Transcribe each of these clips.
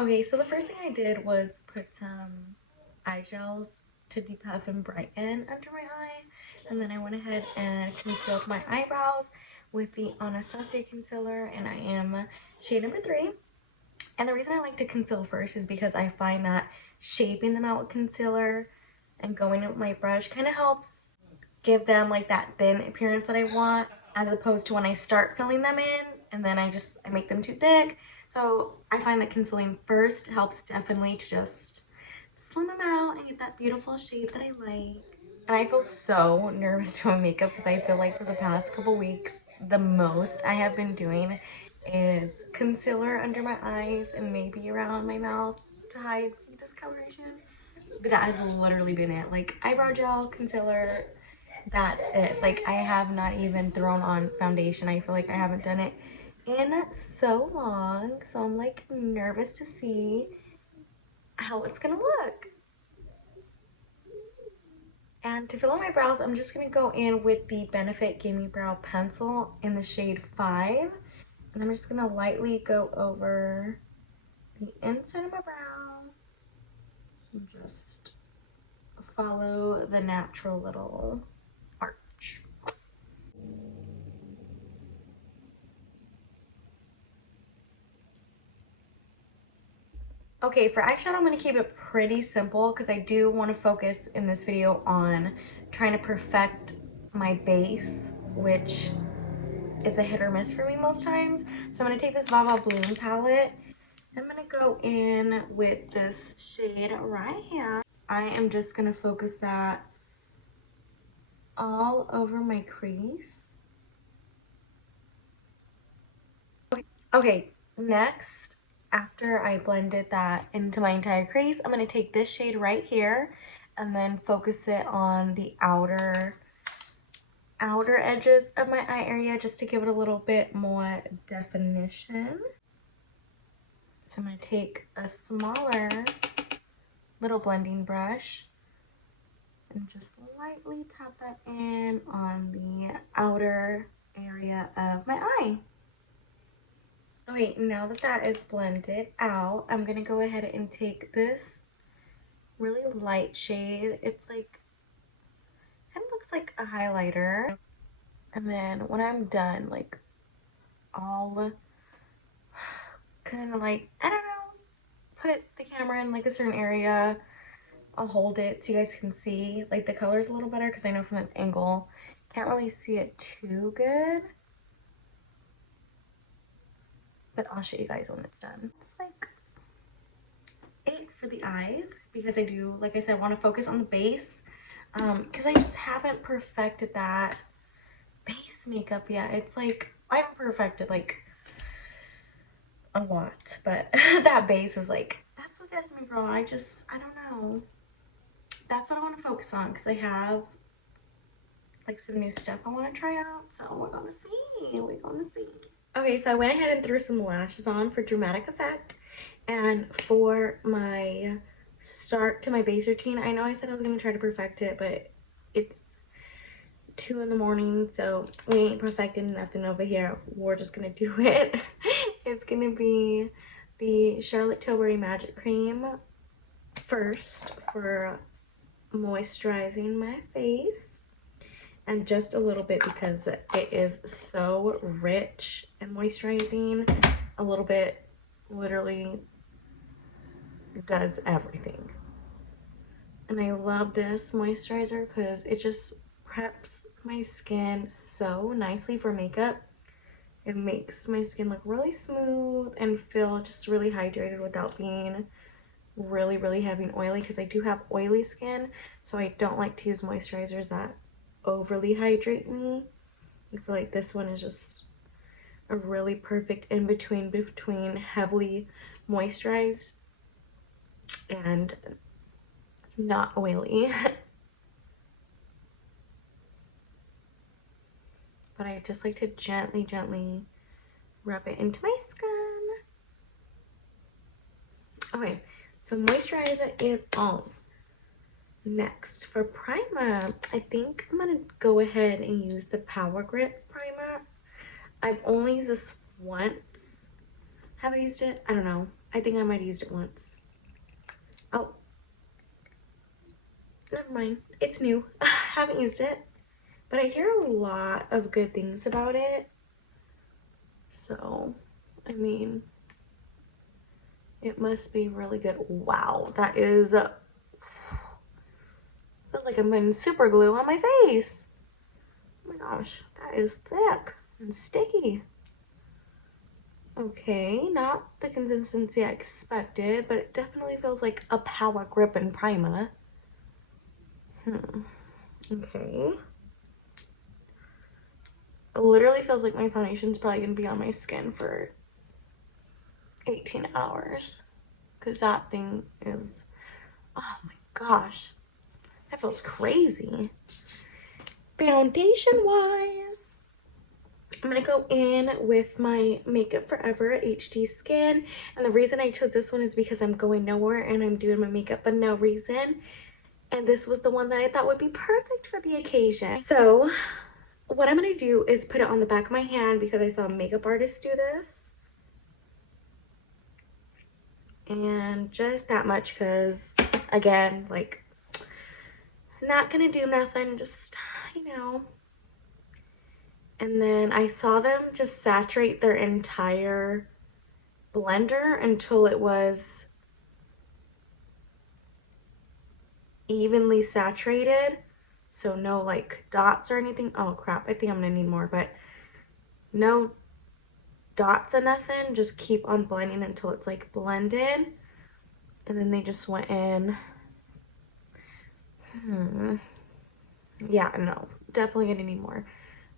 Okay, so the first thing I did was put some eye gels to depuff and brighten under my eye. And then I went ahead and concealed my eyebrows with the Anastasia concealer, and I am shade number 3. And the reason I like to conceal first is because I find that shaping them out with concealer and going in with my brush kind of helps give them like that thin appearance that I want, as opposed to when I start filling them in and then I make them too thick. So I find that concealing first helps definitely to just slim them out and get that beautiful shape that I like. And I feel so nervous doing makeup because I feel like for the past couple weeks, the most I have been doing is concealer under my eyes and maybe around my mouth to hide discoloration. But that has literally been it. Like eyebrow gel, concealer, that's it. Like I have not even thrown on foundation. I feel like I haven't done it in so long. So I'm like nervous to see how it's gonna look. And to fill in my brows, I'm just gonna go in with the Benefit Gimme Brow Pencil in the shade 5. And I'm just gonna lightly go over the inside of my brow and just follow the natural little arch. Okay, for eyeshadow, I'm going to keep it pretty simple because I do want to focus in this video on trying to perfect my base, which is a hit or miss for me most times. So I'm going to take this Viva Bloom palette. I'm going to go in with this shade right here. I am just going to focus that all over my crease. Okay, next, after I blended that into my entire crease, I'm going to take this shade right here and then focus it on the outer edges of my eye area just to give it a little bit more definition. So I'm going to take a smaller little blending brush and just lightly tap that in on the outer area of my eye. Okay, now that that is blended out, I'm going to go ahead and take this really light shade. It's like, kind of looks like a highlighter. And then when I'm done, like, I'll kind of like, I don't know, put the camera in like a certain area. I'll hold it so you guys can see like the colors a little better because I know from this angle, can't really see it too good. But I'll show you guys when it's done. It's like 8 for the eyes because I do, like I said, want to focus on the base because I just haven't perfected that base makeup yet. It's like, I haven't perfected like a lot, but that base is like, that's what gets me, girl. I don't know. That's what I want to focus on because I have like some new stuff I want to try out. So we're gonna see. We're gonna see. Okay, so I went ahead and threw some lashes on for dramatic effect. And for my start to my base routine, I know I said I was going to try to perfect it, but it's 2 in the morning, so we ain't perfecting nothing over here. We're just going to do it. It's going to be the Charlotte Tilbury Magic Cream first for moisturizing my face. And just a little bit because it is so rich and moisturizing. A little bit literally does everything. And I love this moisturizer because it just preps my skin so nicely for makeup. It makes my skin look really smooth and feel just really hydrated without being really heavy and oily, because I do have oily skin, so I don't like to use moisturizers that overly hydrate me. I feel like this one is just a really perfect in between heavily moisturized and not oily. But I just like to gently rub it into my skin. Okay, so moisturizer is on. Next, for primer, I think I'm gonna go ahead and use the Power Grip primer. I've only used this once. Have I used it? I don't know. I think I might have used it once. Oh, never mind. It's new. Haven't used it, but I hear a lot of good things about it. So, I mean, it must be really good. Wow, that is, feels like I'm putting super glue on my face. Oh my gosh, that is thick and sticky. Okay, not the consistency I expected, but it definitely feels like a power grip and primer. Okay. It literally feels like my foundation's probably gonna be on my skin for 18 hours. Because that thing is, oh my gosh, that feels crazy. Foundation wise, I'm gonna go in with my Makeup Forever HD Skin. And the reason I chose this one is because I'm going nowhere and I'm doing my makeup for no reason. And this was the one that I thought would be perfect for the occasion. So what I'm gonna do is put it on the back of my hand because I saw a makeup artist do this. And just that much because, again, like, not gonna do nothing, just, you know. And then I saw them just saturate their entire blender until it was evenly saturated. So no like dots or anything. Oh crap, I think I'm gonna need more, but no dots or nothing. Just keep on blending until it's like blended. And then they just went in. Yeah, no, definitely gonna need more.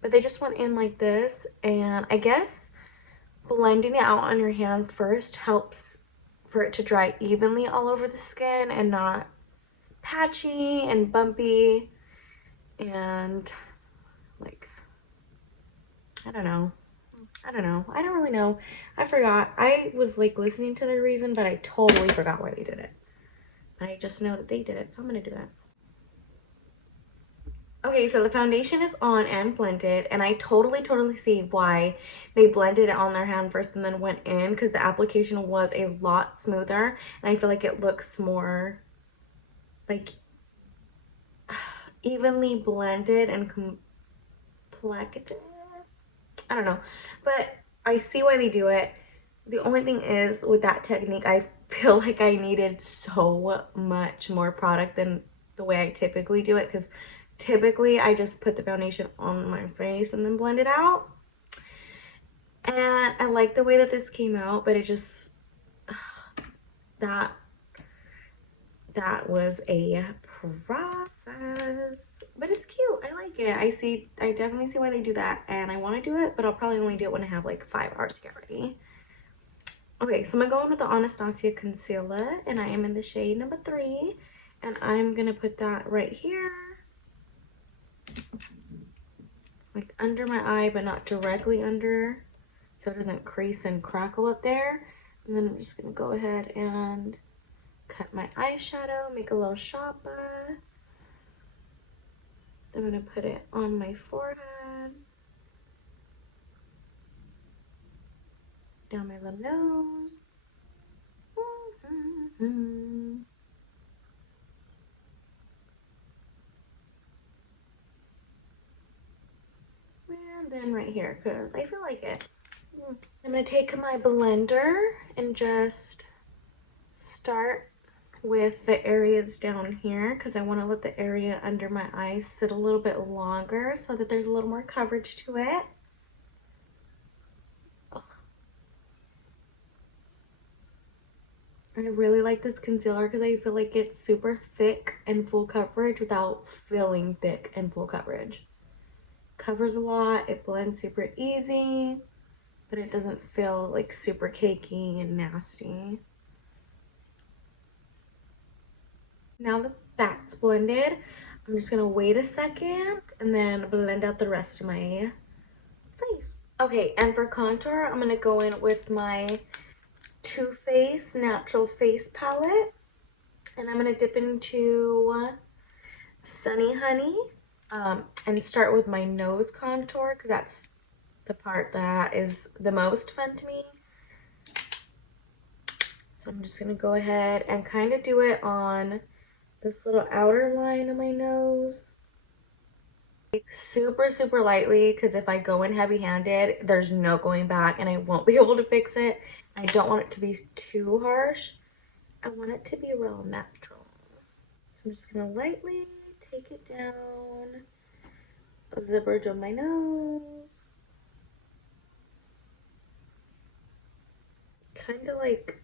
But they just went in like this, and I guess blending it out on your hand first helps for it to dry evenly all over the skin and not patchy and bumpy and like, I don't know. I don't really know. I forgot. I was like listening to the reason, but I totally forgot why they did it. I just know that they did it, so I'm gonna do that. Okay, so the foundation is on and blended, and I totally see why they blended it on their hand first and then went in, because the application was a lot smoother, and I feel like it looks more like evenly blended and complected. I don't know, but I see why they do it. The only thing is with that technique, I feel like I needed so much more product than the way I typically do it, because typically I just put the foundation on my face and then blend it out. And I like the way that this came out, but it just, that was a process. But it's cute. I like it. I definitely see why they do that, and I want to do it, but I'll probably only do it when I have like 5 hours to get ready. Okay, so I'm gonna go in with the Anastasia concealer, and I am in the shade number 3, and I'm gonna put that right here, like under my eye, but not directly under, so it doesn't crease and crackle up there. And then I'm just gonna go ahead and cut my eyeshadow, make a little shopper. I'm gonna put it on my forehead, down my little nose. And then right here, because I feel like it. I'm gonna take my blender and just start with the areas down here, because I want to let the area under my eyes sit a little bit longer so that there's a little more coverage to it. Ugh. I really like this concealer because I feel like it's super thick and full coverage without feeling thick and full coverage. Covers a lot, it blends super easy, but it doesn't feel like super cakey and nasty. Now that that's blended, I'm just gonna wait a second and then blend out the rest of my face. Okay, and for contour, I'm gonna go in with my Too Faced Natural Face Palette, and I'm gonna dip into Sunny Honey, and start with my nose contour, because that's the part that is the most fun to me. So I'm just gonna go ahead and kind of do it on this little outer line of my nose. Super, super lightly, because if I go in heavy-handed, there's no going back and I won't be able to fix it. I don't want it to be too harsh. I want it to be real natural. So I'm just gonna lightly take it down the bridge of my nose. Kind of like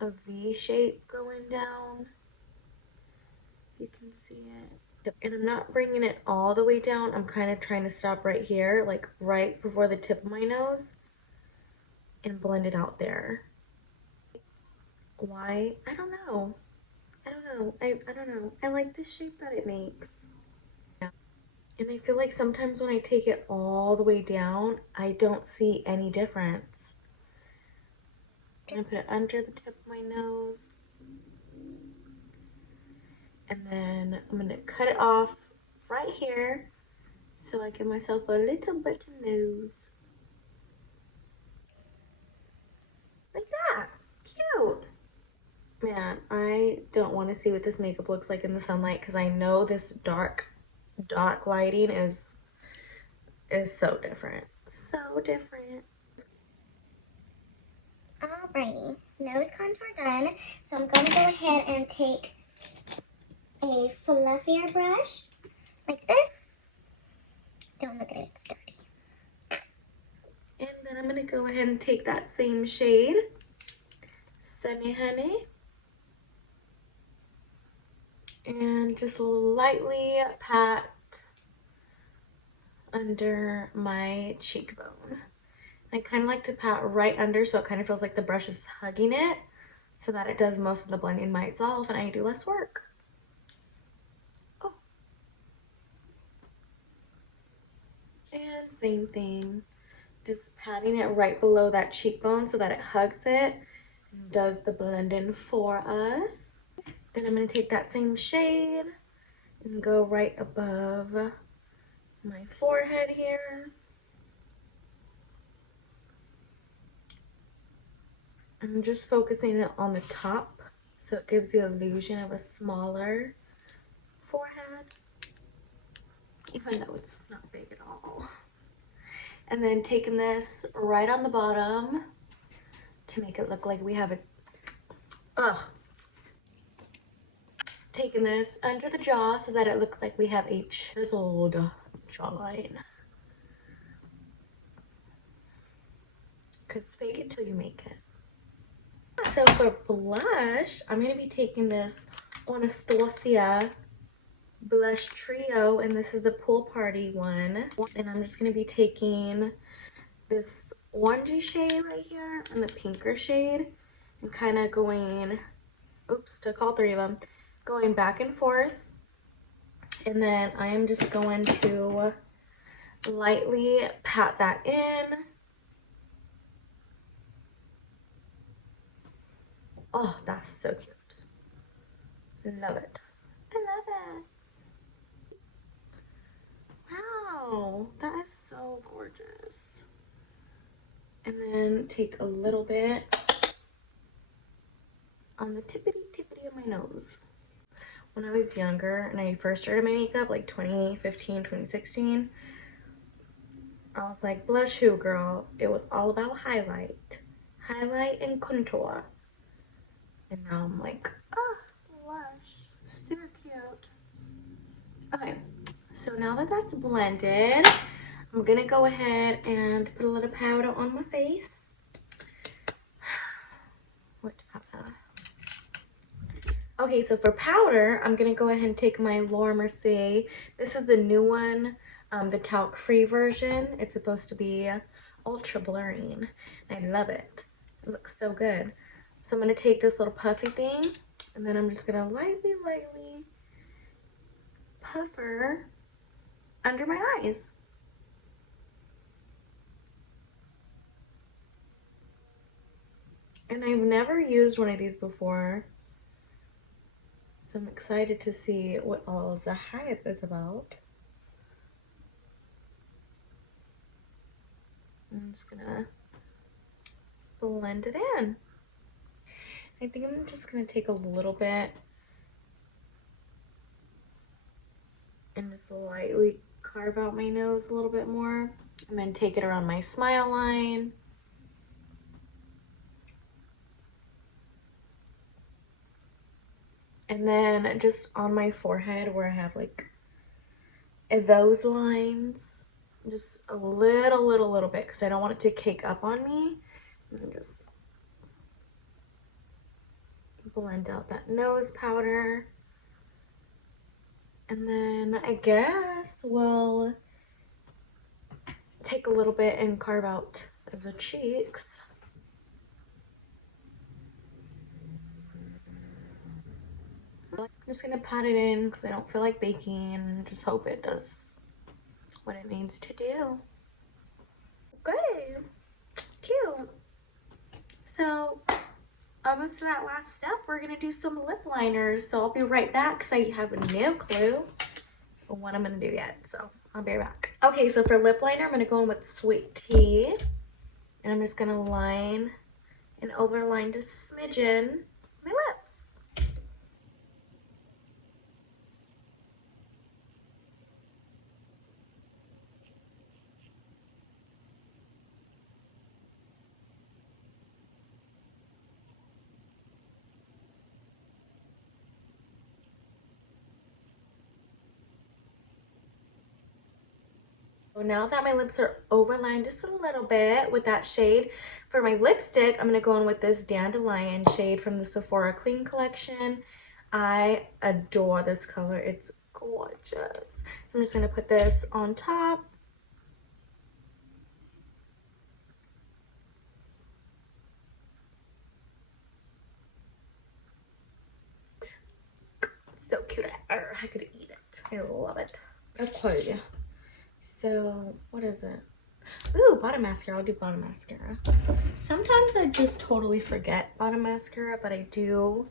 a V shape going down. You can see it. And I'm not bringing it all the way down. I'm kind of trying to stop right here, like right before the tip of my nose, and blend it out there. Why? I don't know. I don't know. I don't know. I like the shape that it makes. Yeah. And I feel like sometimes when I take it all the way down, I don't see any difference. I'm gonna put it under the tip of my nose. And then I'm gonna cut it off right here so I give myself a little bit of nose. Like that. Cute. Man, I don't want to see what this makeup looks like in the sunlight because I know this dark lighting is so different. So different. Alrighty, nose contour done. So I'm going to go ahead and take a fluffier brush like this. Don't look at it, it's dirty. And then I'm going to go ahead and take that same shade, Sunny Honey, and just lightly pat under my cheekbone. I kind of like to pat right under so it kind of feels like the brush is hugging it so that it does most of the blending by itself and I do less work. Oh. And same thing, just patting it right below that cheekbone so that it hugs it and does the blending for us. Then I'm going to take that same shade and go right above my forehead here. I'm just focusing it on the top so it gives the illusion of a smaller forehead, even though it's not big at all. And then taking this right on the bottom to make it look like we have a, taking this under the jaw so that it looks like we have a chiseled jawline. Because fake it till you make it. So for blush, I'm going to be taking this Anastasia blush trio, and this is the pool party one. And I'm just going to be taking this orangey shade right here and the pinker shade and kind of going, oops, took all three of them, going back and forth. And then I am just going to lightly pat that in. Oh, that's so cute. Love it. I love it. Wow, that is so gorgeous. And then take a little bit on the tippity of my nose. When I was younger and I first started my makeup, like 2015, 2016, I was like, blush who, girl? It was all about highlight and contour. And now I'm like, oh, blush, super cute. Okay, so now that that's blended, I'm gonna go ahead and put a little powder on my face. What powder? Okay, so for powder, I'm gonna go ahead and take my Laura Mercier. This is the new one, the talc-free version. It's supposed to be ultra blurring. I love it. It looks so good. So I'm gonna take this little puffy thing, and then I'm just gonna lightly puffer under my eyes. And I've never used one of these before, so I'm excited to see what all the hype is about. I'm just gonna blend it in. I think I'm just gonna take a little bit and just lightly carve out my nose a little bit more, and then take it around my smile line. And then just on my forehead where I have like those lines, just a little bit, because I don't want it to cake up on me. And then just blend out that nose powder. And then I guess we'll take a little bit and carve out the cheeks. I'm just gonna pat it in because I don't feel like baking, and just hope it does what it needs to do. Okay, cute. So almost to that last step, we're gonna do some lip liners. So I'll be right back because I have no clue what I'm gonna do yet. So I'll be right back. Okay, so for lip liner, I'm gonna go in with Sweet Tea, and I'm just gonna line and overline just smidgen my lips. So now that my lips are overlined just a little bit with that shade, for my lipstick, I'm gonna go in with this Dandelion shade from the Sephora Clean collection. I adore this color, it's gorgeous. I'm just gonna put this on top. So cute, I could eat it, I love it. Okay, so what is it? Ooh, bottom mascara. I'll do bottom mascara. Sometimes I just totally forget bottom mascara, but I do.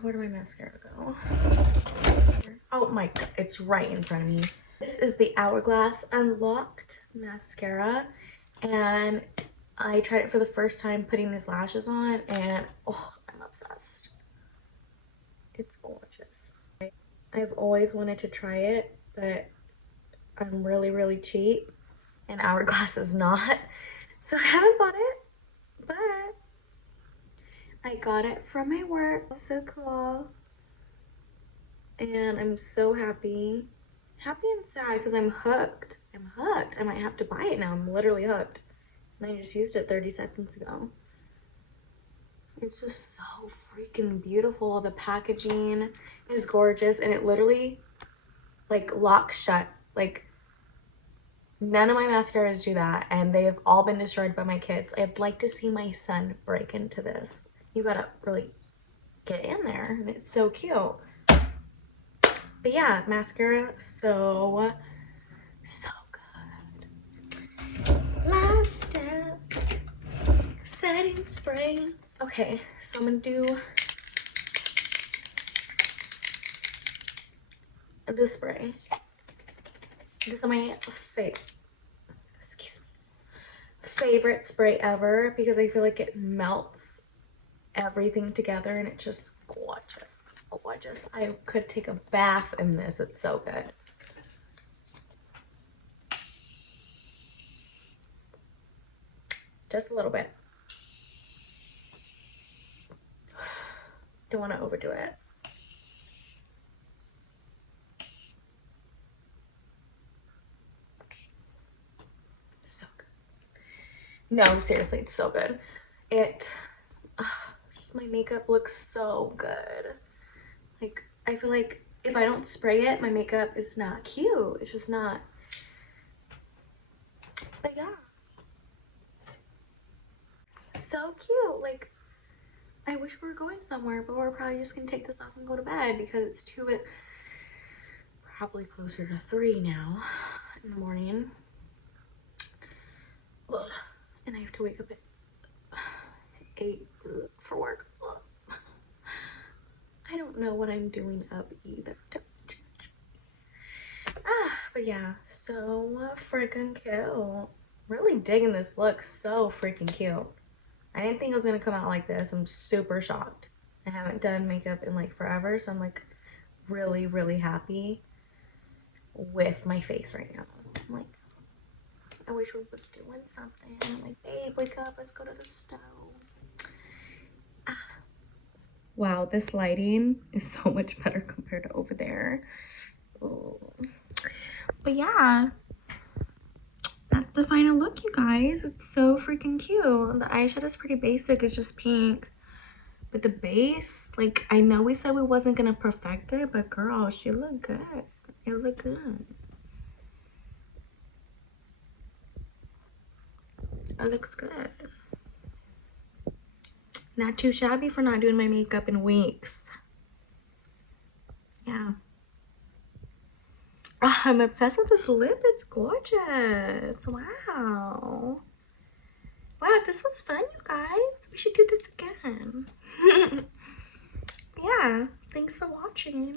Where did my mascara go? Oh my god, it's right in front of me. This is the Hourglass Unlocked mascara, and I tried it for the first time putting these lashes on, and oh, I'm obsessed. It's gorgeous. I've always wanted to try it, but I'm really cheap, and Hourglass is not, so I haven't bought it, but I got it from my work. So cool, and I'm so happy and sad because I'm hooked. I might have to buy it now. I'm literally hooked, and I just used it 30 seconds ago. It's just so freaking beautiful. The packaging is gorgeous, and it literally like locks shut. Like, none of my mascaras do that, and they have all been destroyed by my kids. I'd like to see my son break into this. You gotta really get in there, and it's so cute. But yeah, mascara, so good. Last step, setting spray. Okay, so I'm gonna do the spray. This is my favorite spray ever because I feel like it melts everything together, and it's just gorgeous. I could take a bath in this. It's so good. Just a little bit. Don't want to overdo it. So good. No, seriously, it's so good. Just my makeup looks so good. Like, I feel like if I don't spray it, my makeup is not cute. It's just not. But yeah. So cute. Like, I wish we were going somewhere, but we're probably just gonna take this off and go to bed because it's probably closer to 3 now in the morning. Ugh. And I have to wake up at 8 for work. Ugh. I don't know what I'm doing up either. But yeah, so freaking cute. Really digging this look. So freaking cute. I didn't think it was gonna come out like this. I'm super shocked. I haven't done makeup in like forever, so I'm like really, really happy with my face right now. I'm like, I wish we was doing something. I'm like, babe, wake up, let's go to the stove. Ah. Wow, this lighting is so much better compared to over there. Oh. But yeah, that's the final look, you guys. It's so freaking cute. The eyeshadow is pretty basic. It's just pink. But the base, like, I know we said we wasn't gonna perfect it, but girl, she looked good. It looked good. It looks good. Not too shabby for not doing my makeup in weeks. Yeah. I'm obsessed with this lip. It's gorgeous. Wow. Wow, this was fun, you guys. We should do this again. Yeah, thanks for watching.